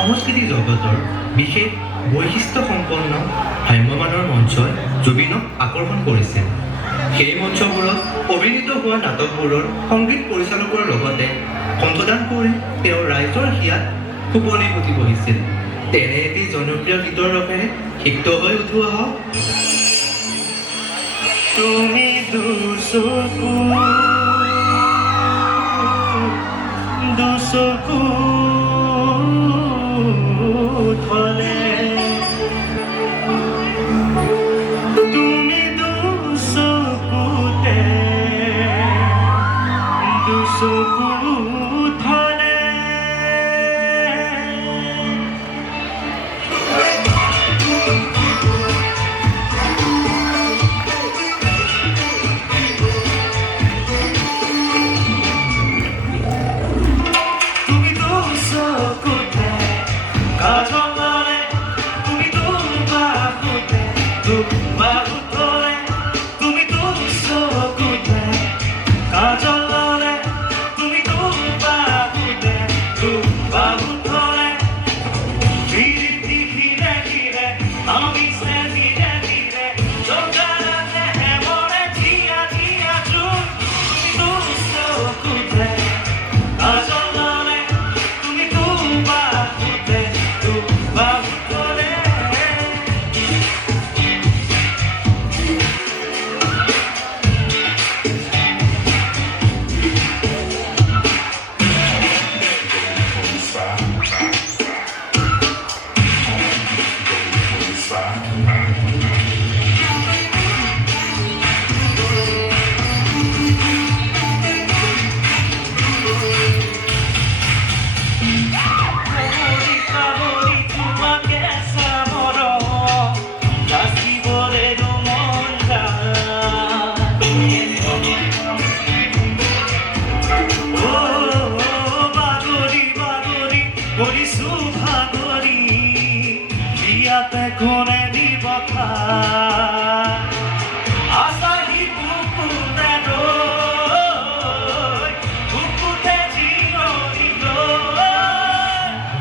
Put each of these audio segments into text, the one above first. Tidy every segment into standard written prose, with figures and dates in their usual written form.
সংস্কৃতি জগতৰ বিশেষ বৈশিষ্ট্যসম্পন্ন ভ্ৰাম্যমাণৰ মঞ্চই জুবিনক আকৰ্ষণ কৰিছিল। সেই মঞ্চবোৰত অভিনীত হোৱা নাটকবোৰৰ সংগীত পৰিচালকৰ লগতে কণ্ঠদান কৰি তেওঁ ৰাইজৰ হিয়াত ফুপনি ফুটি বহিছিল। তেনে এটি জনপ্ৰিয় গীতৰ ৰসেৰে সিক্ত হৈ উঠোৱা হওক তুমি দুচকু থলে তুমি দুচকুতে দুচকু থলে কোনে দিব আসাহি বুকুতে বুকুতে জীবনিত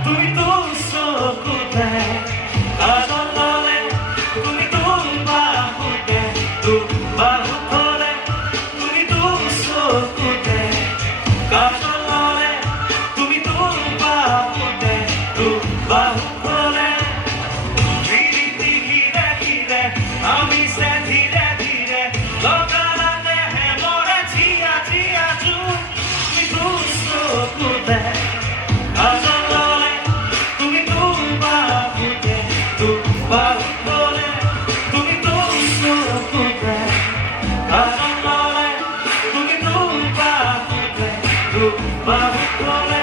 তুমি তো চকুতে কাজল ললে তুমি তো বাহুতে বাহুতলে তুমি তো চকুতে কাজল ললে তুমি তো বাহুতে বাহুতলে আমি সে ধীরে ধীরে লোকালাতে হে মোরে জিয়া জিয়া জু তুমি দুচকুতে কাজল ললে তুমি বাহুতে বাহুতলে তুমি দুচকুতে কাজল ললে তুমি বাহুতে বাহুতলে